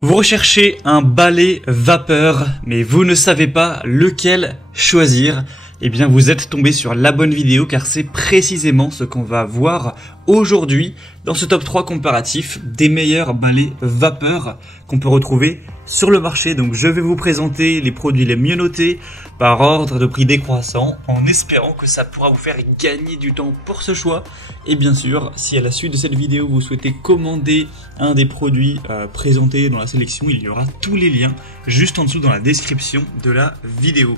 Vous recherchez un balai vapeur, mais vous ne savez pas lequel choisir. Eh bien, vous êtes tombé sur la bonne vidéo car c'est précisément ce qu'on va voir aujourd'hui dans ce top 3 comparatif des meilleurs balais vapeur qu'on peut retrouver sur le marché. Donc, je vais vous présenter les produits les mieux notés par ordre de prix décroissant en espérant que ça pourra vous faire gagner du temps pour ce choix. Et bien sûr, si à la suite de cette vidéo, vous souhaitez commander un des produits présentés dans la sélection, il y aura tous les liens juste en dessous dans la description de la vidéo.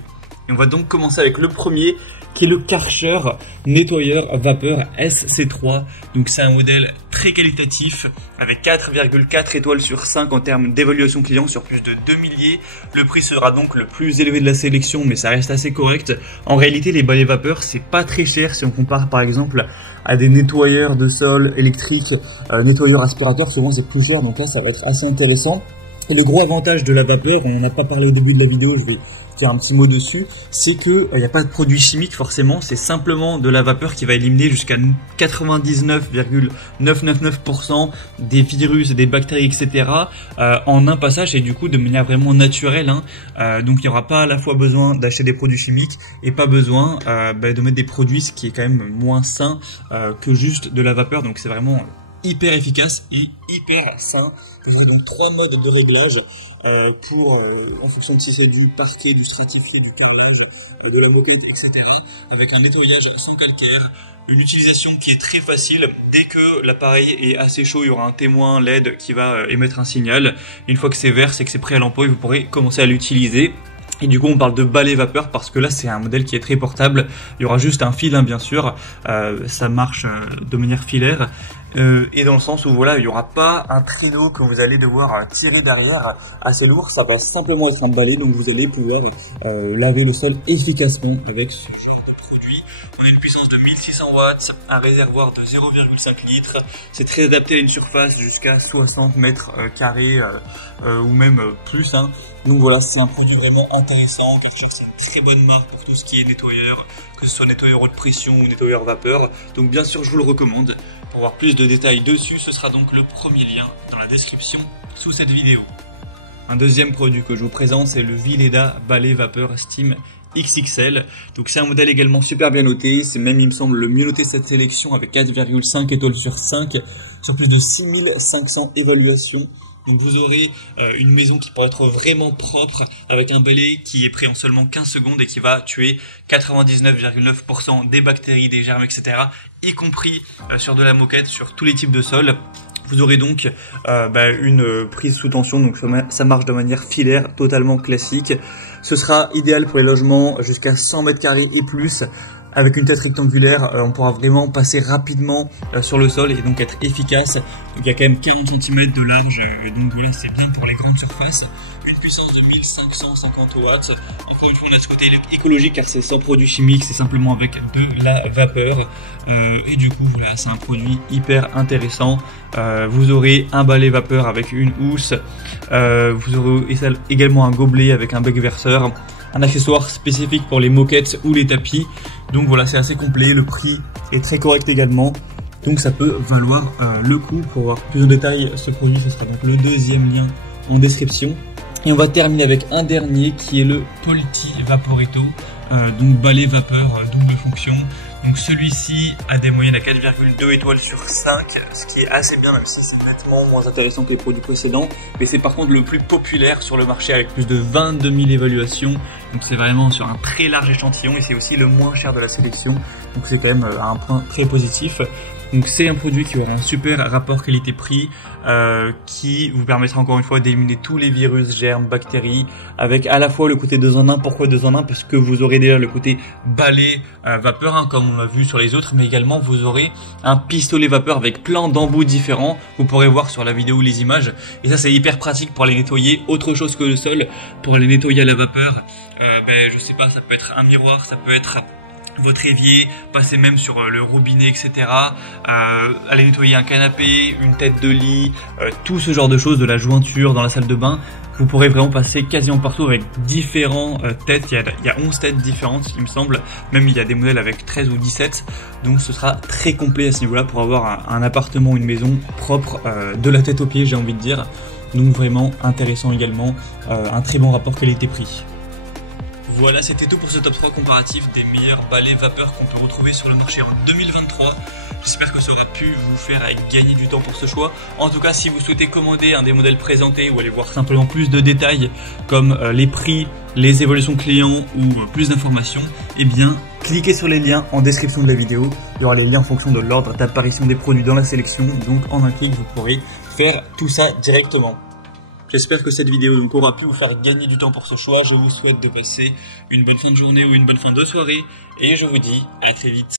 Et on va donc commencer avec le premier qui est le Karcher nettoyeur vapeur SC3. Donc c'est un modèle très qualitatif avec 4,4 étoiles sur 5 en termes d'évaluation client sur plus de 2 milliers. Le prix sera donc le plus élevé de la sélection, mais ça reste assez correct. En réalité, les balais vapeur, c'est pas très cher si on compare par exemple à des nettoyeurs de sol électriques, nettoyeurs aspirateurs, souvent c'est plus cher, donc là ça va être assez intéressant. Et le gros avantage de la vapeur, on n'en a pas parlé au début de la vidéo, je vais dire un petit mot dessus, c'est qu'il n'y a pas de produits chimiques forcément, c'est simplement de la vapeur qui va éliminer jusqu'à 99,999% des virus, des bactéries, etc. En un passage et du coup de manière vraiment naturelle. Donc il n'y aura pas à la fois besoin d'acheter des produits chimiques et pas besoin de mettre des produits, ce qui est quand même moins sain que juste de la vapeur. Donc c'est vraiment hyper efficace et hyper sain. Vous avez donc 3 modes de réglage en fonction de si c'est du parquet, du stratifié, du carrelage, de la moquette, etc. Avec un nettoyage sans calcaire, une utilisation qui est très facile. Dès que l'appareil est assez chaud, il y aura un témoin LED qui va émettre un signal. Une fois que c'est vert, c'est que c'est prêt à l'emploi et vous pourrez commencer à l'utiliser. Et du coup, on parle de balai vapeur parce que là, c'est un modèle qui est très portable. Il y aura juste un fil, bien sûr. Ça marche de manière filaire. Et dans le sens où voilà, il n'y aura pas un traîneau que vous allez devoir tirer derrière assez lourd. Ça va simplement être un balai, donc vous allez pouvoir laver le sol efficacement avec ce genre de produit. On a une puissance de 1600 watts, un réservoir de 0,5 litres. C'est très adapté à une surface jusqu'à 60 mètres carrés ou même plus. Donc voilà, c'est un produit vraiment intéressant. Karcher, c'est une très bonne marque pour tout ce qui est nettoyeur, que ce soit nettoyeur haute pression ou nettoyeur vapeur. Donc bien sûr, je vous le recommande. Pour voir plus de détails dessus, ce sera donc le premier lien dans la description sous cette vidéo. Un deuxième produit que je vous présente, c'est le Vileda balai vapeur Steam XXL. Donc c'est un modèle également super bien noté. C'est même, il me semble, le mieux noté de cette sélection avec 4,5 étoiles sur 5 sur plus de 6500 évaluations. Donc vous aurez une maison qui pourra être vraiment propre avec un balai qui est prêt en seulement 15 secondes et qui va tuer 99,9% des bactéries, des germes, etc. y compris sur de la moquette, sur tous les types de sols. Vous aurez donc une prise sous tension, donc ça marche de manière filaire, totalement classique. Ce sera idéal pour les logements jusqu'à 100 mètres carrés et plus. Avec une tête rectangulaire, on pourra vraiment passer rapidement sur le sol et donc être efficace. Donc il y a quand même 40 cm de large, donc voilà, c'est bien pour les grandes surfaces. Une puissance de 1550 watts. Encore une fois, on a ce côté écologique car c'est sans produits chimiques, c'est simplement avec de la vapeur. Et du coup, voilà, c'est un produit hyper intéressant. Vous aurez un balai vapeur avec une housse. Vous aurez également un gobelet avec un bec verseur. Un accessoire spécifique pour les moquettes ou les tapis. Donc voilà, c'est assez complet, le prix est très correct également. Donc ça peut valoir le coup. Pour voir plus de détails, ce produit, ce sera donc le deuxième lien en description. Et on va terminer avec un dernier qui est le Polti Vaporetto, donc balai vapeur double fonction. Donc celui-ci a des moyennes à 4,2 étoiles sur 5, ce qui est assez bien, même si c'est nettement moins intéressant que les produits précédents. Mais c'est par contre le plus populaire sur le marché avec plus de 22 000 évaluations. Donc c'est vraiment sur un très large échantillon et c'est aussi le moins cher de la sélection. Donc c'est quand même un point très positif. Donc c'est un produit qui aura un super rapport qualité-prix qui vous permettra encore une fois d'éliminer tous les virus, germes, bactéries avec à la fois le côté 2 en 1. Pourquoi 2 en 1? Parce que vous aurez déjà le côté balai vapeur comme on l'a vu sur les autres, mais également vous aurez un pistolet vapeur avec plein d'embouts différents. Vous pourrez voir sur la vidéo les images et ça c'est hyper pratique pour les nettoyer autre chose que le sol, pour les nettoyer à la vapeur. Je sais pas, ça peut être un miroir, ça peut être votre évier, passer même sur le robinet, etc. Aller nettoyer un canapé, une tête de lit, tout ce genre de choses, de la jointure dans la salle de bain. Vous pourrez vraiment passer quasiment partout avec différentes têtes. Il y a 11 têtes différentes, il me semble. Même il y a des modèles avec 13 ou 17. Donc ce sera très complet à ce niveau-là pour avoir un appartement, une maison propre de la tête aux pieds, j'ai envie de dire. donc vraiment intéressant également, un très bon rapport qualité-prix. Voilà, c'était tout pour ce top 3 comparatif des meilleurs balais vapeur qu'on peut retrouver sur le marché en 2023. J'espère que ça aura pu vous faire gagner du temps pour ce choix. En tout cas, si vous souhaitez commander un des modèles présentés ou aller voir simplement plus de détails comme les prix, les évolutions clients ou plus d'informations, eh bien, cliquez sur les liens en description de la vidéo. Il y aura les liens en fonction de l'ordre d'apparition des produits dans la sélection. Donc, en un clic, vous pourrez faire tout ça directement. J'espère que cette vidéo donc aura pu vous faire gagner du temps pour ce choix. Je vous souhaite de passer une bonne fin de journée ou une bonne fin de soirée. Et je vous dis à très vite.